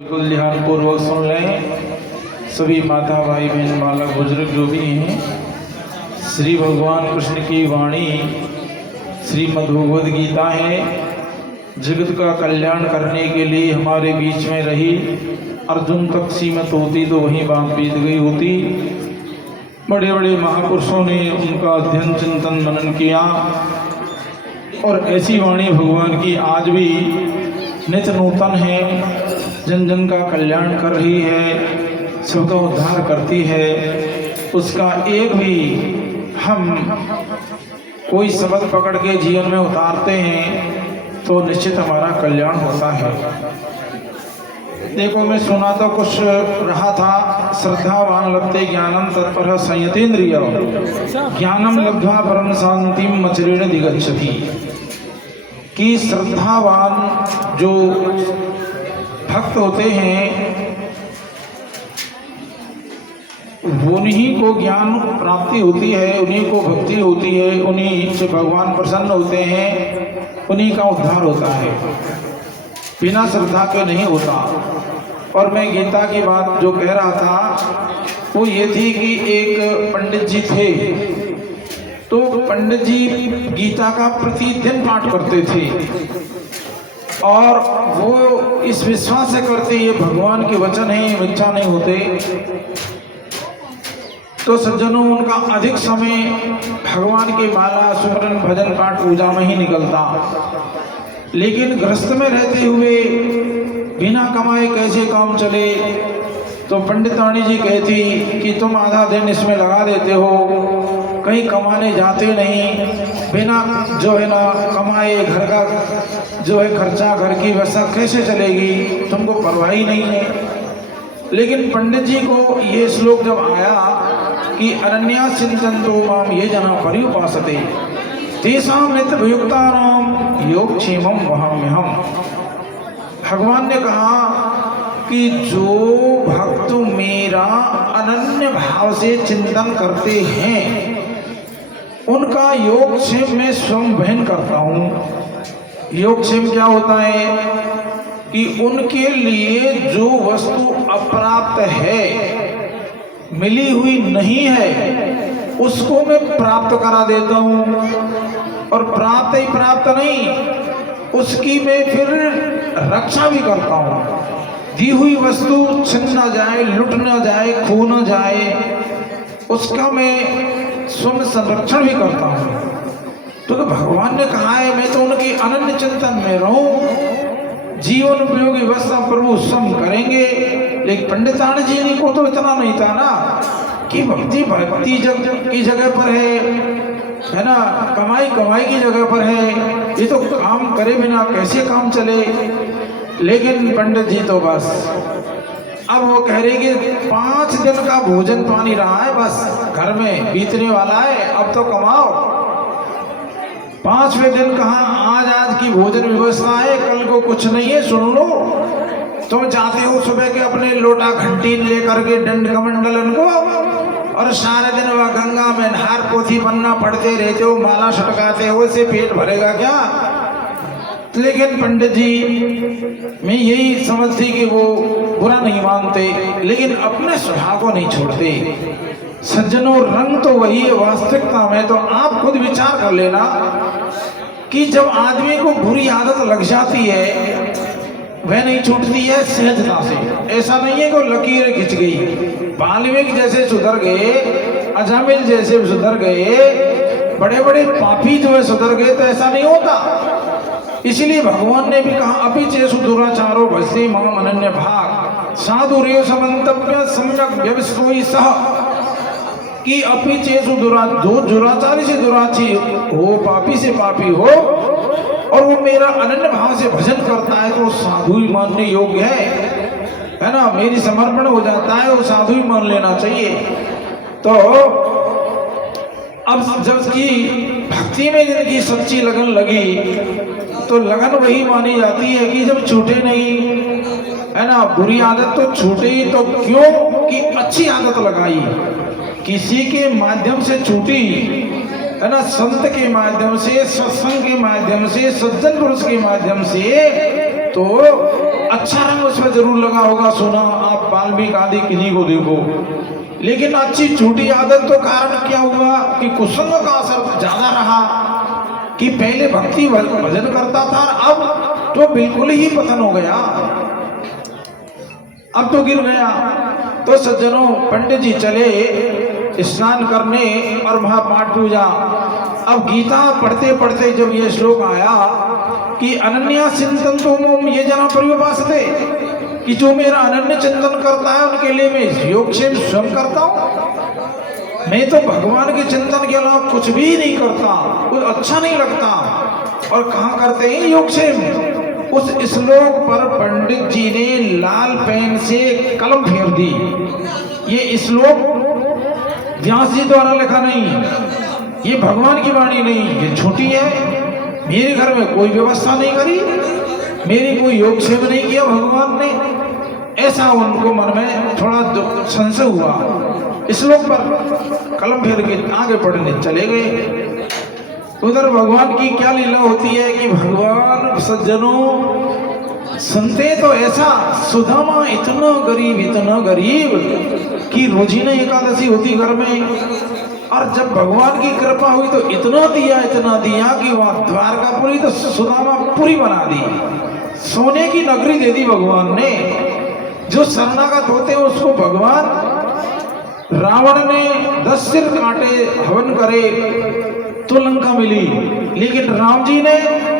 बिल्कुल ध्यान पूर्वक सुन लें। सभी माता भाई बहन बालक बुजुर्ग जो भी हैं, श्री भगवान कृष्ण की वाणी श्रीमद् भगवद गीता है। जगत का कल्याण करने के लिए हमारे बीच में रही। अर्जुन तक सीमित होती तो वहीं बात बीत गई होती। बड़े बड़े महापुरुषों ने उनका अध्ययन चिंतन मनन किया और ऐसी वाणी भगवान की आज भी नित्य नूतन है, जन जन का कल्याण कर रही है, सबका उद्धार करती है। उसका एक भी हम कोई शब्द पकड़ के जीवन में उतारते हैं तो निश्चित हमारा कल्याण होता है। देखो, मैं सुना तो कुछ रहा था, श्रद्धावान लभते ज्ञानम तत्पर संयतेन्द्रिय ज्ञानम लब्ध्वा परम शांतिम मचरेण दिगच्छति। कि श्रद्धावान जो भक्त होते हैं उन्हीं को ज्ञान प्राप्ति होती है, उन्हीं को भक्ति होती है, उन्हीं से भगवान प्रसन्न होते हैं, उन्हीं का उद्धार होता है। बिना श्रद्धा के नहीं होता। और मैं गीता की बात जो कह रहा था वो ये थी कि एक पंडित जी थे, तो पंडित जी गीता का प्रतिदिन पाठ करते थे और वो इस विश्वास से करते ये भगवान के वचन है, मिथ्या नहीं होते। तो सज्जनों, उनका अधिक समय भगवान की माला सुमरन भजन पाठ पूजा में ही निकलता। लेकिन गृहस्थ में रहते हुए बिना कमाए कैसे काम चले, तो पंडित रानी जी कहती कि तुम आधा दिन इसमें लगा देते हो, कहीं कमाने जाते नहीं, बिना जो है ना कमाए घर का जो है खर्चा, घर की व्यवस्था कैसे चलेगी, तुमको परवाह ही नहीं है। लेकिन पंडित जी को ये श्लोक जब आया कि अरण्या चिंतन्तो माम ये जना पर्युपासते तेषां नित्यभियुक्तानां योगक्षेमं वहाम्यहम्। भगवान ने कहा कि जो भक्त मेरा अनन्य भाव से चिंतन करते हैं उनका योगक्षेम में स्वयं वहन करता हूँ। योगक्षेम क्या होता है कि उनके लिए जो वस्तु अप्राप्त है, मिली हुई नहीं है, उसको मैं प्राप्त करा देता हूँ। और प्राप्त ही प्राप्त नहीं, उसकी मैं फिर रक्षा भी करता हूँ। दी हुई वस्तु छिन न जाए, लुट न जाए, खो न जाए, उसका मैं स्वयं संरक्षण भी करता हूँ। तो भगवान ने कहा है मैं तो उनके अनन्य चिंतन में रहूं, जीवन उपयोगी व्यवस्था प्रभु स्वयं करेंगे। लेकिन पंडितान जी को तो इतना नहीं था ना कि भक्ति की जगह पर है ना, कमाई की जगह पर है, ये तो काम करे बिना कैसे काम चले। लेकिन पंडित जी तो बस अब वो कह रहे कि 5 दिन का भोजन पानी रहा है, बस घर में बीतने वाला है, अब तो कमाओ। 5वें दिन कहा आज की भोजन व्यवस्था है, कल को कुछ नहीं है, सुन लो। तुम चाहते हो सुबह के अपने लोटा घंटी लेकर के दंड कमंडलन को और सारे दिन वह गंगा में नहार पोथी बनना पढ़ते रहते हो, माला छटकाते हो, इससे पेट भरेगा क्या? लेकिन पंडित जी मैं यही समझती कि वो बुरा नहीं मानते, लेकिन अपने स्वभाव को नहीं छोड़ते। सज्जनों, रंग तो वही है वास्तविकता में। तो आप खुद विचार कर लेना कि जब आदमी को बुरी आदत लग जाती है वह नहीं छूटती है सहजता से। ऐसा नहीं है कि लकीरें खिंच गई, वाल्मीकि जैसे सुधर गए, अजामिल जैसे सुधर गए, बड़े बड़े पापी जो है सुधर गए, तो ऐसा नहीं होता। इसलिए भगवान ने भी कहा अपि चेषु दुराचारो भजते माम अनन्य भाग साधुरेव समन्तव्य सम्यक व्यवस्वोहि सह। कि अपि चेषु जो दुराचारी से दुराची हो, पापी से पापी हो, और वो मेरा अनन्य भाव से भजन करता है तो वो साधु ही मानने योग्य है ना, मेरी समर्पण हो जाता है, वो साधु ही मान लेना चाहिए। तो अब जबकि भक्ति में जिनकी सच्ची लगन लगी तो लगन वही मानी जाती है कि जब छूटे नहीं, है ना। बुरी आदत तो छूटे ही तो क्यों कि अच्छी आदत लगाई, किसी के माध्यम से छूटी, है ना, संत के माध्यम से, सत्संग के माध्यम से, सज्जन पुरुष के माध्यम से, तो अच्छा रंग उसमें जरूर लगा होगा सोना, आप वाल्मीकि आदि किन्हीं को देखो, लेकिन अच्छी झूठी आदत तो कारण क्या हुआ कि कुसंग का असर ज्यादा रहा कि पहले भक्ति भजन करता था, अब तो बिल्कुल ही पतन हो गया, अब तो गिर गया। तो सज्जनों, पंडित जी चले स्नान करने और महापाठ पूजा। अब गीता पढ़ते पढ़ते जब ये श्लोक आया कि अनन्या चिंतन मोम ये जना परिवासते, कि जो मेरा अनन्य चिंतन करता है उनके लिए मैं योगक्षेम स्वयं करता हूं। मैं तो भगवान के चिंतन के अलावा कुछ भी नहीं करता, कुछ अच्छा नहीं लगता। और कहाँ करते हैं योगक्षेम? उस श्लोक पर पंडित जी ने लाल पेन से कलम फेर दी। ये श्लोक व्यास जी द्वारा लिखा नहीं, ये भगवान की वाणी नहीं, ये छोटी है। मेरे घर में कोई व्यवस्था नहीं करी, मेरी कोई योगक्षेम नहीं किया भगवान ने, ऐसा उनको मन में थोड़ा संशय हुआ। श्लोक पर कलम फेर के आगे पढ़ने चले गए। उधर भगवान की क्या लीला होती है कि भगवान सज्जनों सुनते तो ऐसा, सुदामा इतना गरीब कि रोजीना एकादशी होती घर में, और जब भगवान की कृपा हुई तो इतना दिया कि वहां द्वारकापुरी तो सुदामापुरी बना दी, सोने की नगरी दे दी भगवान ने। जो शरणागत होते हैं उसको भगवान, रावण ने 10 सिर काटे हवन करे तो लंका मिली, लेकिन राम जी ने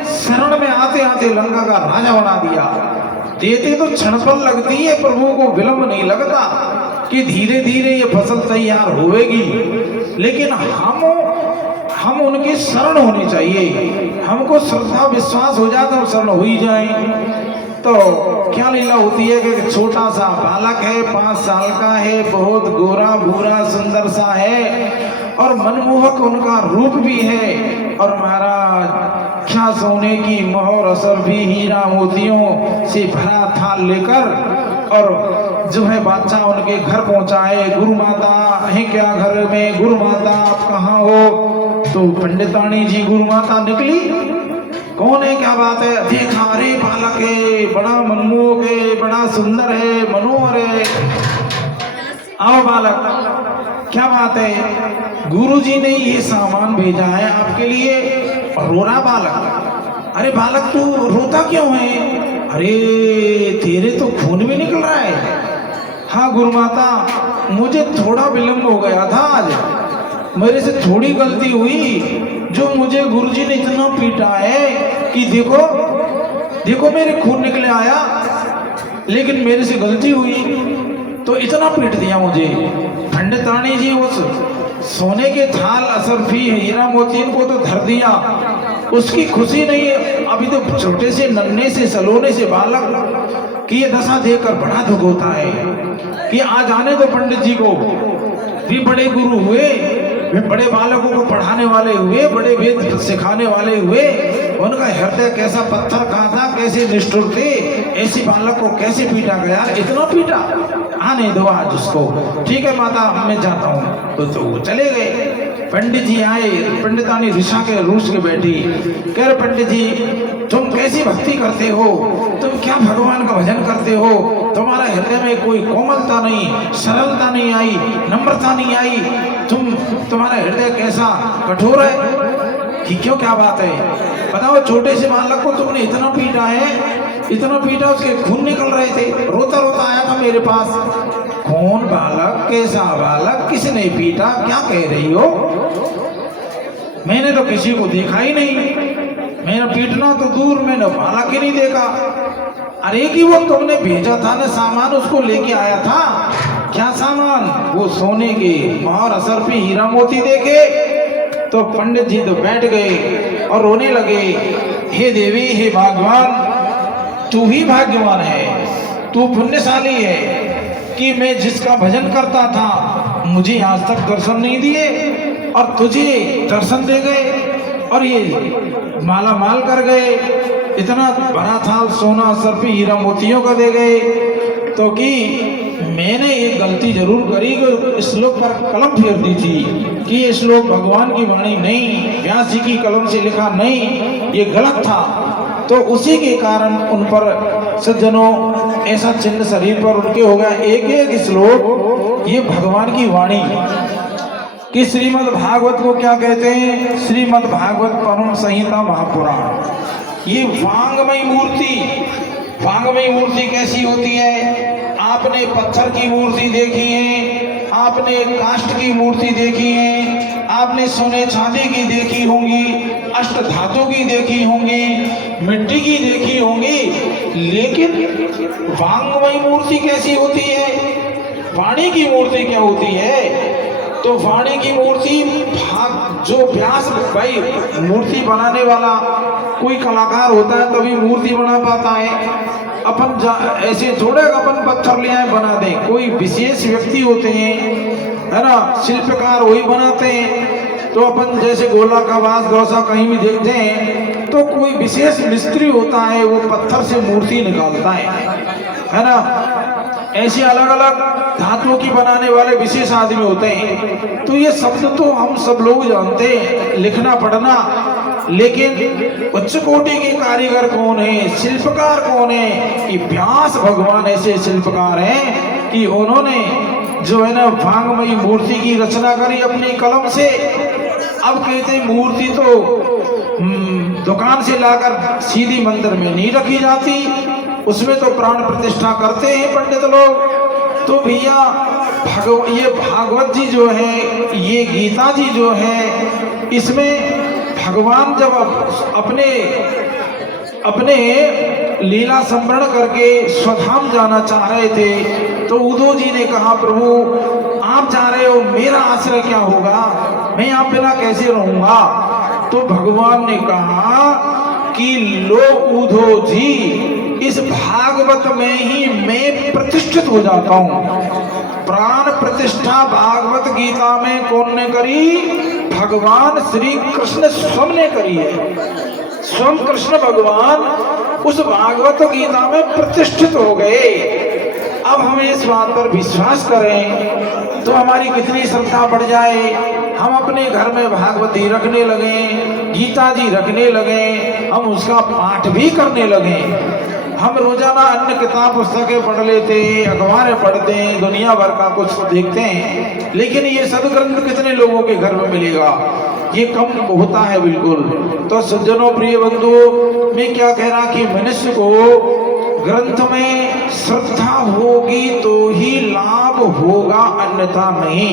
शरण में आते आते लंका का राजा बना दिया। देते तो क्षणपल लगती है, प्रभु को विलंब नहीं लगता कि धीरे धीरे ये फसल तैयार होएगी। लेकिन हम उनकी शरण होनी चाहिए, हमको श्रद्धा विश्वास हो जाता हम शरण हो ही जाए। तो क्या लीला होती है कि छोटा सा बालक है, 5 साल का है, बहुत गोरा भूरा सुंदर सा है और मनमोहक उनका रूप भी है, और महाराज क्या सोने की मोहर असर भी हीरा मोतियों से भरा थाल लेकर और जो है बादशाह उनके घर पहुंचाए। गुरु माता है क्या घर में? गुरु माता आप कहाँ हो? तो पंडितानी जी गुरु माता निकली, कौन है, क्या बात है? देखा, अरे बालक है, बड़ा मनमोहक है, बड़ा सुंदर है, मनोहर है। आओ बालक, क्या बात है? गुरुजी ने ये सामान भेजा है आपके लिए। और रो रहा बालक। अरे बालक तू रोता क्यों है? अरे तेरे तो खून भी निकल रहा है। हाँ गुरु माता, मुझे थोड़ा विलंब हो गया था आज, मेरे से थोड़ी गलती हुई, जो मुझे गुरुजी ने इतना पीटा है कि देखो मेरे खून निकले आया, लेकिन मेरे से गलती हुई तो इतना पीट दिया मुझे। पंडितानी जी उस सोने के थाल असरफी हीरा मोती को तो धर दिया, उसकी खुशी नहीं है। अभी तो छोटे से नन्हे से सलोने से बालक की ये दशा देखकर बड़ा दुख होता है कि आज आने दो पंडित जी को, भी बड़े गुरु हुए, वे बड़े बालकों को पढ़ाने वाले हुए, बड़े वेद सिखाने वाले हुए, उनका हृदय कैसा पत्थर कहाँ था, कैसे निष्ठुर थे, ऐसी बालक को कैसे पीटा गया, इतना पीटा, आने दो आज उसको। ठीक है माता, मैं जाता हूँ। तो वो चले गए। पंडित जी आए, पंडितानी ऋषा के रूस के बैठी, कह रहे पंडित जी तुम कैसी भक्ति करते हो, तुम क्या भगवान का भजन करते हो, तुम्हारा हृदय में कोई कोमलता नहीं, सरलता नहीं आई, नम्रता नहीं आई, तुम्हारा हृदय कैसा कठोर है कि क्यों, क्या बात है बताओ। छोटे से बालक को तुमने इतना पीटा है, इतना पीटा, उसके खून निकल रहे थे, रोता रोता आया था मेरे पास। कौन बालक, कैसा बालक, किसने पीटा, क्या कह रही हो? मैंने तो किसी को देखा ही नहीं, मैंने पीटना तो दूर, मैंने बालक ही नहीं देखा। अरे कि वो तुमने भेजा था ना सामान, उसको लेके आया था। क्या सामान? वो सोने के मोहर असर पे हीरा मोती देखे तो पंडित जी तो बैठ गए और रोने लगे। हे देवी, हे भगवान, तू ही भाग्यवान है, तू पुण्यशाली है कि मैं जिसका भजन करता था मुझे आज तक दर्शन नहीं दिए और तुझे दर्शन दे गए और ये माला माल कर गए, इतना बड़ा था सोना सर पे हीरा मोतियों का दे गए। तो कि मैंने एक गलती जरूर करी कि श्लोक पर कलम फेर दी थी कि ये श्लोक भगवान की वाणी नहीं, व्यास जी की कलम से लिखा नहीं, ये गलत था। तो उसी के कारण उन पर सज्जनों ऐसा चिन्ह शरीर पर उनके हो गया। एक एक श्लोक ये भगवान की वाणी कि श्रीमद् भागवत को क्या कहते हैं? श्रीमद् भागवत परम संहिता महापुराण। ये वांगमयी मूर्ति, वांगमयी मूर्ति कैसी होती है? आपने पत्थर की मूर्ति देखी है, आपने काष्ठ की मूर्ति देखी है, आपने सोने चांदी की देखी होंगी, अष्ट धातु की देखी होंगी, मिट्टी की देखी होंगी, लेकिन वांगमयी मूर्ति कैसी होती है? वाणी की मूर्ति क्या होती है? तो वाणी की मूर्ति जो व्यास, भाई मूर्ति बनाने वाला कोई कलाकार होता है तभी मूर्ति बना पाता है। अपन ऐसे थोड़े अपन पत्थर ले आए बना दें, कोई विशेष व्यक्ति होते हैं, है ना, शिल्पकार वही बनाते हैं। तो अपन जैसे गोला का वास गौसा कहीं भी देखते हैं तो कोई विशेष मिस्त्री होता है, वो पत्थर से मूर्ति निकालता है ना। ऐसे अलग अलग धातुओं की बनाने वाले विशेष आदमी होते हैं। तो ये शब्द तो हम सब लोग जानते हैं, लिखना पढ़ना, लेकिन उच्च कोटि के कारीगर कौन है, शिल्पकार कौन है? कि व्यास भगवान ऐसे शिल्पकार हैं कि उन्होंने जो है ना वांगमयी मूर्ति की रचना करी अपनी कलम से। अब कहते मूर्ति तो दुकान से लाकर सीधी मंदिर में नहीं रखी जाती, उसमें तो प्राण प्रतिष्ठा करते हैं पंडित लोग। तो भैया ये भागवत जी जो है, ये गीता जी जो है, इसमें भगवान जब अपने लीला संवरण करके स्वधाम जाना चाह रहे थे तो उद्धव जी ने कहा, प्रभु आप जा रहे हो, मेरा आश्रय क्या होगा? मैं आप बिना कैसे रहूंगा? तो भगवान ने कहा कि लो उद्धव जी, इस भागवत में ही मैं प्रतिष्ठित हो जाता हूँ। प्राण प्रतिष्ठा भागवत गीता में कौन ने करी? भगवान श्री कृष्ण स्वयं ने करी है। स्वयं कृष्ण भगवान उस भागवत गीता में प्रतिष्ठित हो गए। अब हमें इस बात पर विश्वास करें तो हमारी कितनी श्रद्धा बढ़ जाए। हम अपने घर में भागवती रखने लगे, गीता जी रखने लगे, हम उसका पाठ भी करने लगे। हम रोजाना अन्य किताब पुस्तकें पढ़ लेते, अखबारें पढ़ते हैं, दुनिया भर का कुछ देखते हैं, लेकिन ये सदग्रंथ कितने लोगों के घर में मिलेगा? ये कम होता है बिल्कुल। तो सज्जनों, प्रिय बंधु, मैं क्या कह रहा कि मनुष्य को ग्रंथ में श्रद्धा होगी तो ही लाभ होगा, अन्यथा नहीं।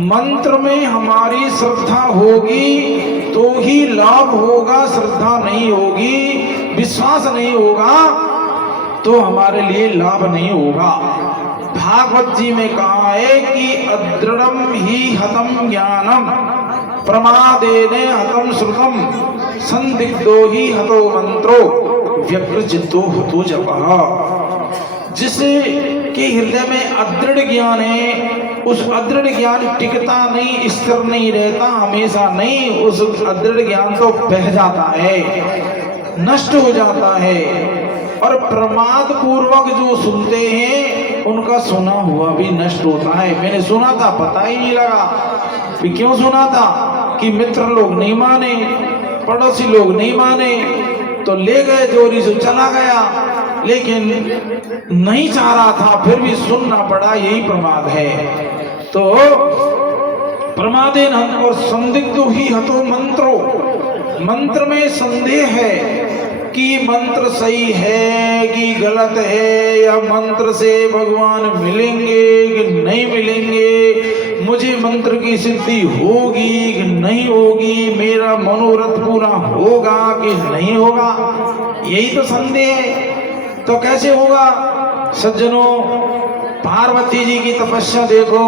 मंत्र में हमारी श्रद्धा होगी तो ही लाभ होगा, श्रद्धा नहीं होगी, विश्वास नहीं होगा तो हमारे लिए लाभ नहीं होगा। भागवत जी में कहा है कि अदृढ़म ही हतम ज्ञानम, प्रमादेने हतम श्रुतम, संदिग्धो ही हतो मंत्रो, व्यग्रचित्तो हतो जपः। जिसे के हृदय में अदृढ़ ज्ञान है, उस अदृढ़ ज्ञान टिकता नहीं, स्थिर नहीं रहता, हमेशा नहीं, उस अदृढ़ ज्ञान तो बह जाता है, नष्ट हो जाता है। और प्रमाद पूर्वक जो सुनते हैं उनका सुना हुआ भी नष्ट होता है। मैंने सुना था, पता ही नहीं लगा कि क्यों सुना था, कि मित्र लोग नहीं माने, पड़ोसी लोग नहीं माने, तो ले गए चोरी से, चला गया, लेकिन नहीं चाह रहा था, फिर भी सुनना पड़ा। यही प्रमाद है। तो प्रमादेन और संदिग्ध ही हतो मंत्रो, मंत्र में संदेह है कि मंत्र सही है कि गलत है, या मंत्र से भगवान मिलेंगे कि नहीं मिलेंगे, मुझे मंत्र की सिद्धि होगी कि नहीं होगी, मेरा मनोरथ पूरा होगा कि नहीं होगा, यही तो संदेह है। तो कैसे होगा? सज्जनों, पार्वती जी की तपस्या देखो,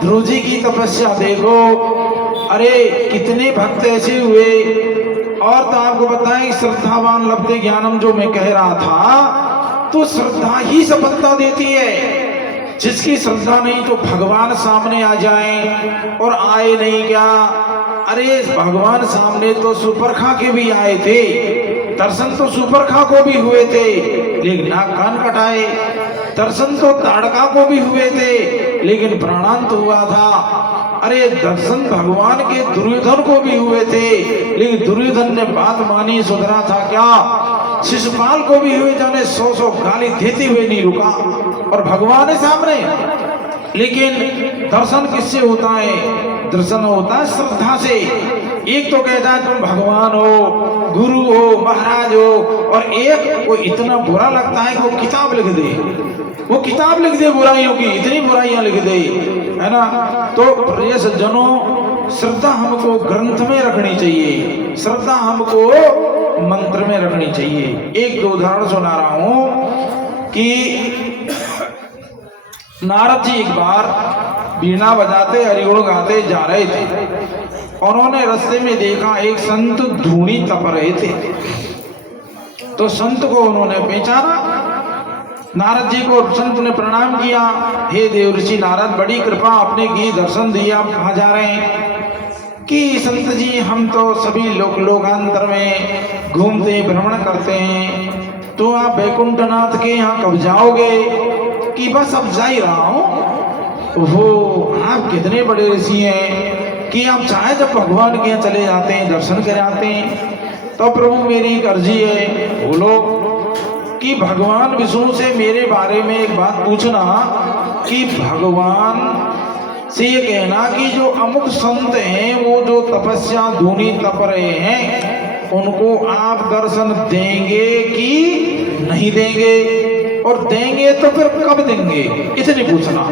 ध्रुव जी की तपस्या देखो, अरे कितने भक्त ऐसे हुए। और तो आपको बताएं, श्रद्धावान लब्धे ज्ञानम जो मैं कह रहा था, तो श्रद्धा ही सफलता देती है। जिसकी श्रद्धा नहीं तो भगवान सामने आ जाए, और आए नहीं क्या, अरे भगवान सामने तो सुपरखा के भी आए थे, दर्शन तो सुपरखा को भी हुए थे, लेकिन नाक कान कटाए। दर्शन तो ताड़का को भी हुए थे, लेकिन प्राणांत हुआ था। अरे दर्शन भगवान के दुर्योधन को भी हुए थे, लेकिन दुर्योधन ने बात मानी, सुधरा था क्या? शिशुपाल को भी हुए जाने 100 गाली देते हुए नहीं रुका और भगवान है सामने। लेकिन दर्शन किससे होता है? दर्शन होता है श्रद्धा से। एक तो कहता है तुम भगवान हो, गुरु हो, महाराज हो, और एक वो इतना बुरा लगता है कि वो किताब लिख दे, वो किताब लिख दे बुराइयों की, इतनी बुराइयां लिख दे, है ना। तो प्रिय सज्जनों, श्रद्धा हमको ग्रंथ में रखनी चाहिए, श्रद्धा हमको मंत्र में रखनी चाहिए। एक दो उदाहरण सुना रहा हूं कि नारद जी एक बार वीणा बजाते हरिगुण गाते जा रहे थे। उन्होंने रास्ते में देखा एक संत धूनी तप रहे थे। तो संत को उन्होंने पहचाना। नारद जी को संत ने प्रणाम किया, हे देव ऋषि नारद, बड़ी कृपा, आपने की दर्शन दिया, आप कहाँ जा रहे हैं? कि संत जी हम तो सभी लोकांतर में घूमते भ्रमण करते हैं, तो आप वैकुंठनाथ के यहाँ कब जाओगे? कि बस अब जा ही रहा हूँ। वो आप कितने बड़े ऋषि हैं कि आप चाहे जब भगवान के यहाँ चले जाते हैं, दर्शन कर आते हैं। तो प्रभु मेरी एक अर्जी है, बोलो। कि भगवान विष्णु से मेरे बारे में एक बात पूछना कि भगवान से ये कहना कि जो अमुक संत हैं वो जो तपस्या धूनी तप रहे हैं, उनको आप दर्शन देंगे कि नहीं देंगे? और देंगे तो फिर कब देंगे? इतनी पूछना।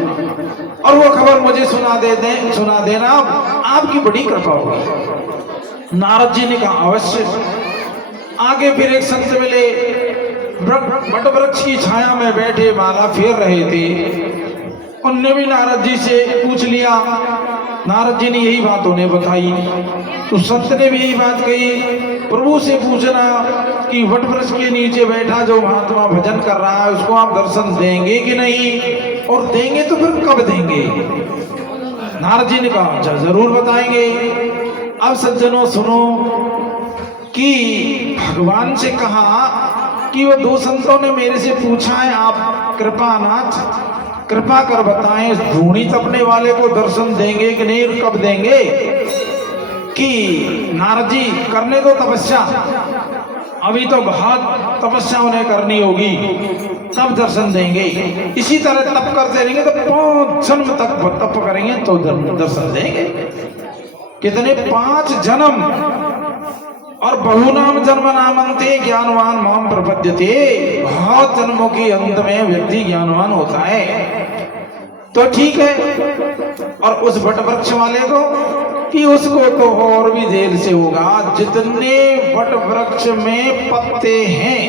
और वो खबर मुझे सुना देना, आपकी बड़ी कृपा होगी। नारद जी ने कहा अवश्य। आगे फिर एक संत मिले, वट वृक्ष की छाया में बैठे माला फेर रहे थे। उनने भी नारद जी से पूछ लिया। नारद जी ने यही बात उन्हें बताई। तो संत ने भी यही बात कही, प्रभु से पूछना कि वट वृक्ष के नीचे बैठा जो महात्मा भजन कर रहा है उसको आप दर्शन देंगे कि नहीं, और देंगे तो फिर कब देंगे? नारद जी ने कहा अच्छा जरूर बताएंगे। अब सज्जनों सुनो कि भगवान से कहा कि वो दो संतों ने मेरे से पूछा है, आप कृपानाथ कृपा कर बताएं, धूनी तपने वाले को दर्शन देंगे कि नहीं, कब देंगे? कि नारद जी करने दो तपस्या, अभी तो बहुत तपस्या उन्हें करनी होगी, तब दर्शन देंगे। इसी तरह तप करते रहेंगे तो 5 जन्म तक तप करेंगे तो दर्शन देंगे। कितने? 5 जन्म। और बहुनाम जन्म नामंते ज्ञानवान माम प्रपद्यते। बहुत जन्मों के अंत में व्यक्ति ज्ञानवान होता है। तो ठीक है। और उस वट वृक्ष वाले को कि उसको तो और भी देर से होगा। जितने वट वृक्ष में पत्ते हैं,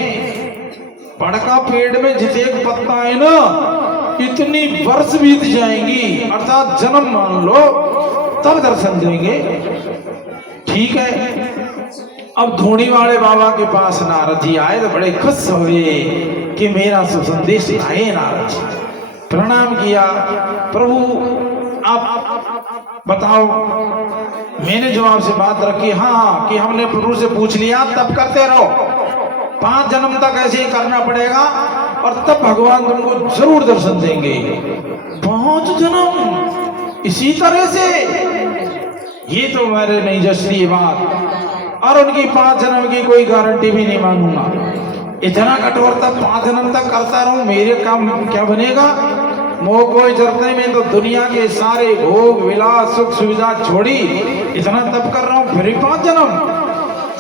बड़का पेड़ में जितने पत्ता है ना, इतनी वर्ष बीत जाएंगी, अर्थात जन्म मान लो, तब दर्शन देंगे। ठीक है। अब धूनी वाले बाबा के पास नारद जी आए तो बड़े खुश हुए कि मेरा सुसंदेश आए। नारद जी प्रणाम किया, प्रभु आप बताओ। मैंने जो आपसे बात रखी, हाँ कि हमने प्रभु से पूछ लिया, तब करते रहो, 5 जन्म तक ऐसे ही करना पड़ेगा और तब भगवान तुमको जरूर दर्शन देंगे। 5 जन्म इसी तरह से? ये तो मेरे नहीं जस्ती बात। और उनकी 5 जन्म की कोई गारंटी भी नहीं मानूंगा। इतना कठोरता 5 जन्म तक करता रहूं, मेरे काम क्या बनेगा? मोह कोई जरते में तो दुनिया के सारे भोग विलास सुख सुविधा छोड़ी इतना तप कर रहा हूं, फिर भी 5 जन्म।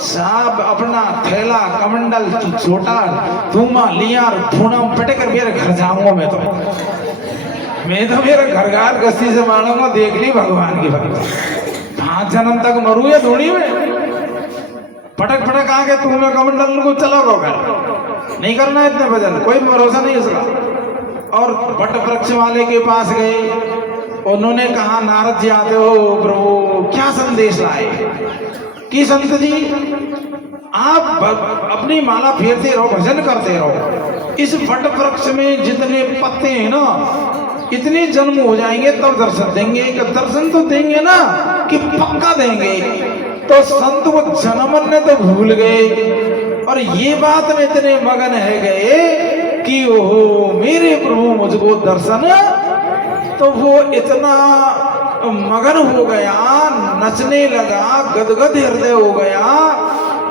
सब अपना थैला कमंडल छोटा धूमा लिया फूना पटे कर मेरे घर जाऊंगा। मैं तो मेरे घर गस्ती से मानूंगा, देख ली भगवान की भक्ति। 5 जन्म तक मरू या धूनी में पटक पटक आके तुम्हें कमंडल को चलाओ घर, नहीं करना इतने भजन, कोई भरोसा नहीं उसका। और वट वृक्ष वाले के पास गए, उन्होंने कहा नारद जी आते हो प्रभु, क्या संदेश लाए? कि संत जी आप अपनी माला फेरते रहो, भजन करते रहो, इस वट वृक्ष में जितने पत्ते हैं ना, इतने जन्म हो जाएंगे तब दर्शन देंगे। दर्शन तो देंगे ना कि पक्का देंगे। तो संत वो जन्मन ने तो भूल गए और ये बात में इतने मगन है गए कि ओहो मेरे प्रभु मुझको दर्शन। तो वो इतना मगन हो गया, नचने लगा, गदगद हृदय हो गया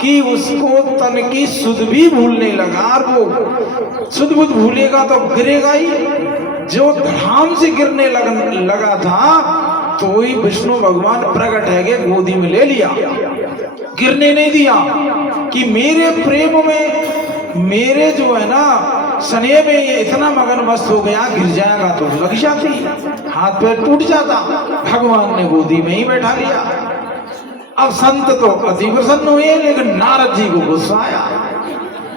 कि उसको तन की सुध भी भूलने लगा। और वो सुध बुध भूलेगा तो गिरेगा ही। जो धड़ाम से गिरने लगा था तो ही विष्णु भगवान प्रकट है के गोदी में ले लिया, गिरने नहीं दिया। कि मेरे प्रेम में, मेरे जो है ना स्नेह में ये इतना मगन मस्त हो गया, गिर जाएगा तो लग जाती, हाथ पैर टूट जाता। भगवान ने गोदी में ही बैठा लिया। अब संत तो अति प्रसन्न हुए, लेकिन नारद जी को गुस्सा आया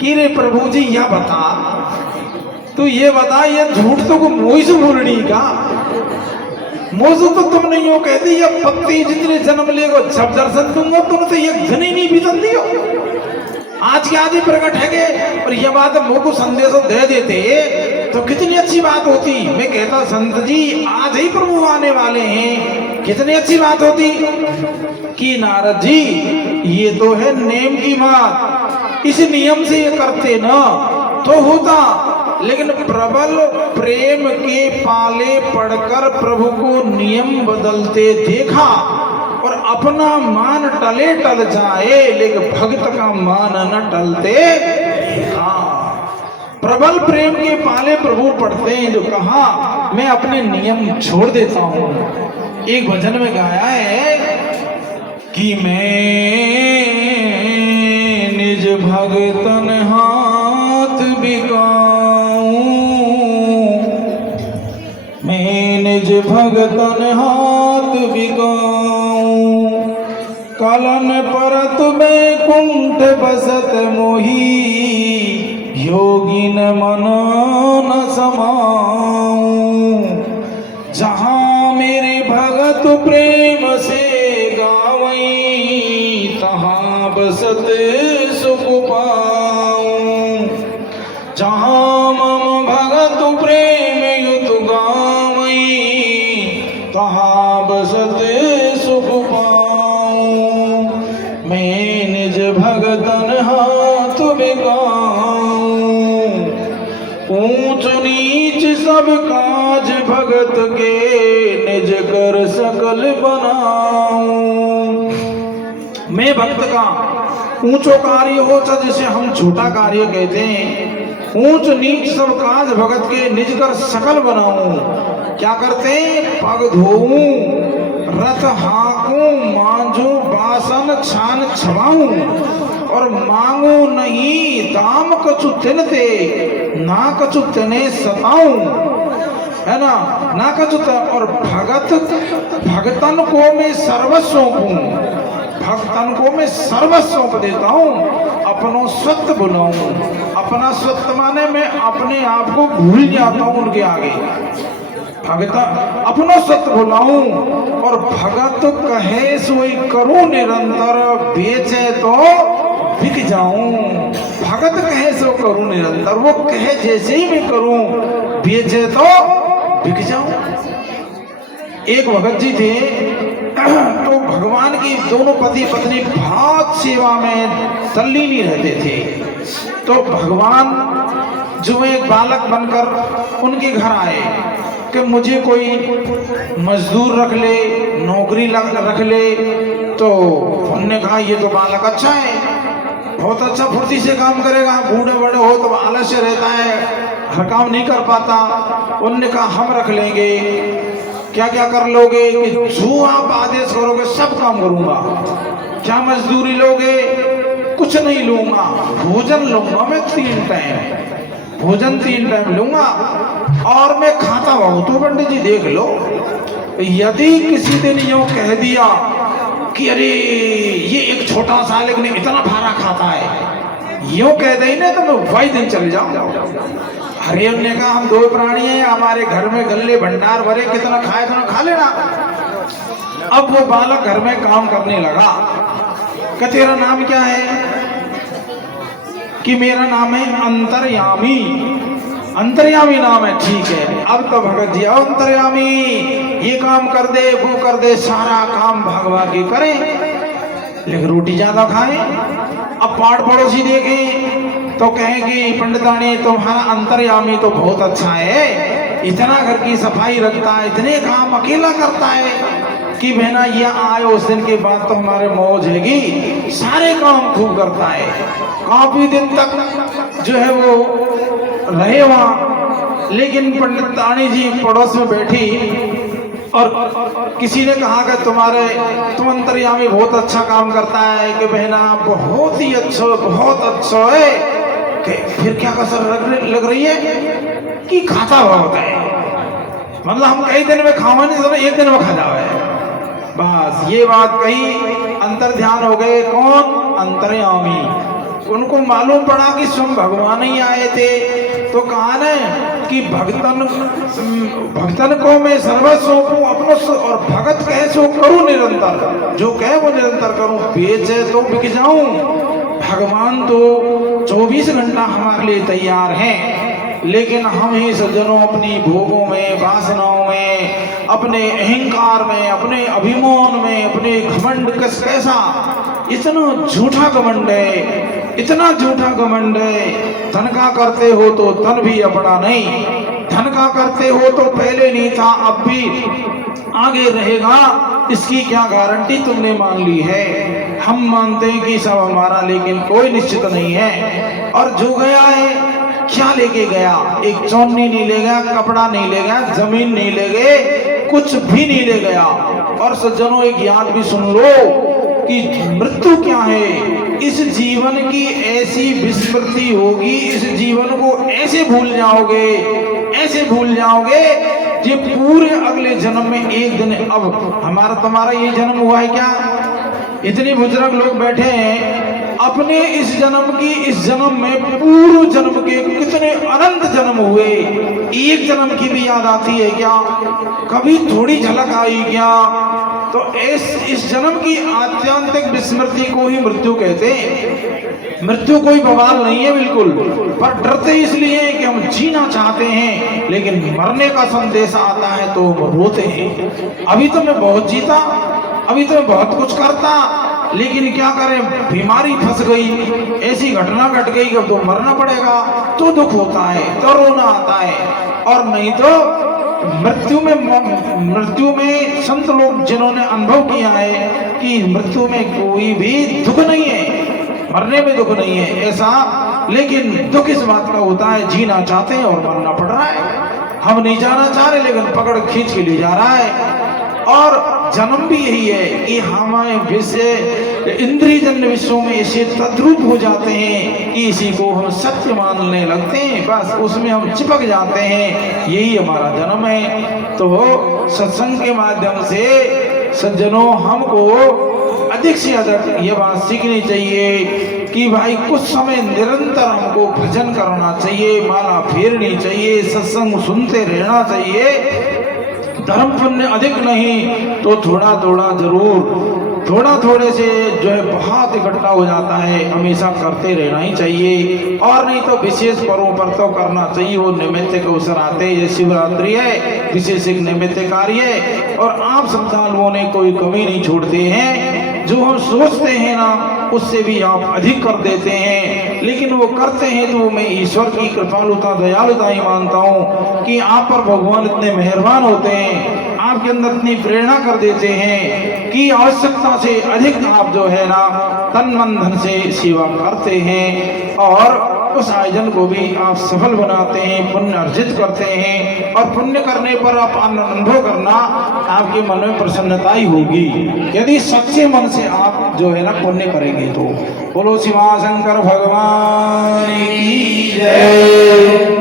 कि रे प्रभु जी यह बता, तू ये बता, ये झूठ तो को मोही से बोलनी का, मोजू तो तुम नहीं हो कहती, ये पत्ती जितने जन्म लेगो जब दर्शन दूंगा तुम तो एक धनी नहीं बीतन दियो। आज के आदि प्रकट है के और ये बात मुझ को संदेश दे देते तो कितनी अच्छी बात होती। मैं कहता संत जी आज ही प्रभु आने वाले हैं, कितनी अच्छी बात होती। कि नारद जी ये तो है नेम की बात, इस नियम से ये करते ना तो होता, लेकिन प्रबल प्रेम के पाले पड़कर प्रभु को नियम बदलते देखा और अपना मान टले टल जाए, लेकिन भक्त का मान न टलते। प्रबल प्रेम के पाले प्रभु पड़ते हैं, जो कहा मैं अपने नियम छोड़ देता हूं। एक भजन में गाया है कि मैं निज भगतन हाथ बिकाऊं, मैं निज भगतन हाथ बिकाऊं, कलन परत में कुंठ बसत मोही, योगिन मन न समाऊं, जहां मेरे भगत प्रेम से गावई, तहां बसत सुख पाऊं, जहां मम भगत प्रेम युत गावई, तहां बसत सुख पाऊं, मैं निज भगतन हाथ बिकाऊं, ऊंच नीच सब काज भगत के, निज कर सकल बनाऊं। मैं भक्त का ऊंचो कार्य हो जिसे हम छोटा कार्य कहते हैं, ऊंच नीच सब काज भगत के निज कर सकल बनाऊं। क्या करते? पग धोऊं, रथ हाँकूं, मांझू बासन छान छवाऊं, और मांगू नहीं दाम कछु तिनते, ना कछु तने सताऊं, है ना कछु। और भगतन को मैं सर्वस्व सौंपूं, भक्तन को मैं सर्वस्व सौंप देता हूँ, अपनों स्वत्व बुलाऊं। अपना स्वत्व माने मैं अपने आप को भूल जाता हूँ उनके आगे, भगत अपनों सत्य बुलाऊं। और भगत कहे सोई करूं निरंतर, बेचे तो बिक जाऊं। भगत कहे सो करूं निरंतर, वो कहे जैसे ही मैं करूं, बेचे तो बिक जाऊं। एक भगत जी थे, तो भगवान की दोनों पति पत्नी बहुत सेवा में तल्लीन रहते थे। तो भगवान जो एक बालक बनकर उनके घर आए कि मुझे कोई मजदूर रख ले, नौकरी रख ले। तो उन्होंने कहा ये तो बालक अच्छा है, बहुत अच्छा फुर्ती से काम करेगा, बूढ़े बड़े हो तो आलस्य रहता है, हर काम नहीं कर पाता। उन्होंने कहा हम रख लेंगे। क्या क्या कर लोगे? कि जो आप आदेश करोगे सब काम करूंगा। क्या मजदूरी लोगे? कुछ नहीं लूंगा, भोजन लूंगा मैं 3 टाइम, भोजन 3 टाइम लूंगा और मैं खाता हूं। तो पंडित जी देख लो, यदि किसी दिन यूं कह दिया कि अरे ये एक छोटा सा लेकिन इतना भारा खाता है, यूं कह दे ना तो मैं वही दिन चले जाऊं। अरे उन्होंने कहा हम 2 प्राणी हैं, हमारे घर में गल्ले भंडार भरे, कितना खाए तो खा लेना। अब वो बालक घर में काम करने लगा। कि तेरा नाम क्या है? कि मेरा नाम है अंतर्यामी। अंतर्यामी नाम है, ठीक है। अब तो भगत जी अंतर्यामी, ये काम कर दे वो कर दे, सारा काम भगवा के करें, लेकिन रोटी ज्यादा खाएं। अब पाड़ पड़ोसी देखें तो कहेंगे पंडितानी तुम्हारा अंतर्यामी तो बहुत अच्छा है, इतना घर की सफाई रखता है, इतने काम अकेला करता है कि बहना ये आए उस दिन के बाद तो हमारे मौज हैगी, सारे काम खूब करता है। काफी दिन तक जो है वो रहे वहाँ, लेकिन पंडित रानी जी पड़ोस में बैठी और किसी ने कहा कि तुम अंतर्यामी बहुत अच्छा काम करता है कि बहना बहुत ही अच्छा, बहुत अच्छा है कि फिर क्या कसर लग रही है कि खाता बहुत है, मतलब हम कई दिन में खावा नहीं तो एक दिन में खा जावे। बस ये बात कही, अंतर ध्यान हो गए। कौन? अंतर्यामी। उनको मालूम पड़ा कि स्वयं भगवान ही आए थे, तो कहा न कि भक्तन को मैं सर्वस्व सौंपूं अपनो, और भगत कहे सो करूं निरंतर, जो कहे वो निरंतर करूं, बेचे तो बिक जाऊं। भगवान तो 24 घंटा हमारे लिए तैयार हैं, लेकिन हम ही सज्जनों अपनी भोगों में, वासनाओं में, अपने अहंकार में, अपने अभिमान में, अपने घमंड कैसा, इतना झूठा घमंड है, इतना झूठा घमंड है। धन का करते हो तो धन भी अपना नहीं, धन का करते हो तो पहले नहीं था अब भी आगे रहेगा, इसकी क्या गारंटी तुमने मान ली है। हम मानते हैं कि सब हमारा, लेकिन कोई निश्चित नहीं है। और जो गया है क्या लेके गया? एक चौनी नहीं ले गया, कपड़ा नहीं ले गया, जमीन नहीं ले गए, कुछ भी नहीं ले गया। और सज्जनों एक याद भी सुन लो कि मृत्यु क्या है। इस जीवन की ऐसी विस्मृति होगी, इस जीवन को ऐसे भूल जाओगे, ऐसे भूल जाओगे कि पूरे अगले जन्म में एक दिन, अब हमारा तुम्हारा ये जन्म हुआ है क्या? इतने बुजुर्ग लोग बैठे हैं, अपने इस जन्म की, इस जन्म में पूर्व जन्म के कितने अनंत जन्म हुए, एक जन्म की भी याद आती है क्या? कभी थोड़ी झलक आई क्या? तो इस जन्म की आत्यंतिक विस्मृति को ही मृत्यु कहते हैं। मृत्यु कोई बवाल नहीं है बिल्कुल, पर डरते इसलिए कि हम जीना चाहते हैं, लेकिन मरने का संदेश आता है तो हम रोते हैं। अभी तो मैं बहुत जीता, अभी तो मैं बहुत कुछ करता, लेकिन क्या करें, बीमारी फंस गई, ऐसी घटना घट गई कि अब तो मरना पड़ेगा, तो दुख होता है, तो रोना आता है। और नहीं तो मृत्यु में संत लोग जिन्होंने अनुभव किया है कि मृत्यु में कोई भी दुख नहीं है, मरने में दुख नहीं है ऐसा, लेकिन दुख इस बात का होता है जीना चाहते हैं और मरना पड़ रहा है। हम नहीं जाना चाह रहे, लेकिन पकड़ खींच के ले जा रहा है। और जन्म भी यही है कि हमारे विषय इंद्रिय जन्य विषयों में ऐसे तद्रूप हो जाते हैं कि इसी को हम सत्य मानने लगते हैं, बस उसमें हम चिपक जाते हैं, यही हमारा जन्म है। तो सत्संग के माध्यम से सज्जनों हमको अधिक से अधिक ये बात सीखनी चाहिए कि भाई कुछ समय निरंतर हमको भजन करना चाहिए, माला फेरनी चाहिए, सत्संग सुनते रहना चाहिए। धर्म पुण्य अधिक नहीं तो थोड़ा थोड़ा जरूर, थोड़ा थोड़े से जो है बहुत इकट्ठा हो जाता है, हमेशा करते रहना ही चाहिए। और नहीं तो विशेष पर्वों पर तो करना चाहिए, वो निमित्त अवसर आते हैं। ये शिवरात्रि है, विशेष एक निमित्त कार्य है, और आप श्रद्धालुओं ने कोई कमी नहीं छोड़ते हैं। जो हम सोचते हैं ना उससे भी आप अधिक कर देते हैं, लेकिन वो करते हैं तो मैं ईश्वर की कृपालुता, दयालुता ही मानता हूँ कि आप पर भगवान इतने मेहरबान होते हैं, आपके अंदर इतनी प्रेरणा कर देते हैं कि आवश्यकता से अधिक आप जो है ना तन मन धन से सेवा करते हैं, और उस आयोजन को भी आप सफल बनाते हैं, पुण्य अर्जित करते हैं। और पुण्य करने पर आप अनुभव करना, आपके मन में प्रसन्नता ही होगी यदि सच्चे मन से आप जो है ना पुण्य करेंगे तो। बोलो शिवा शंकर भगवान की जय।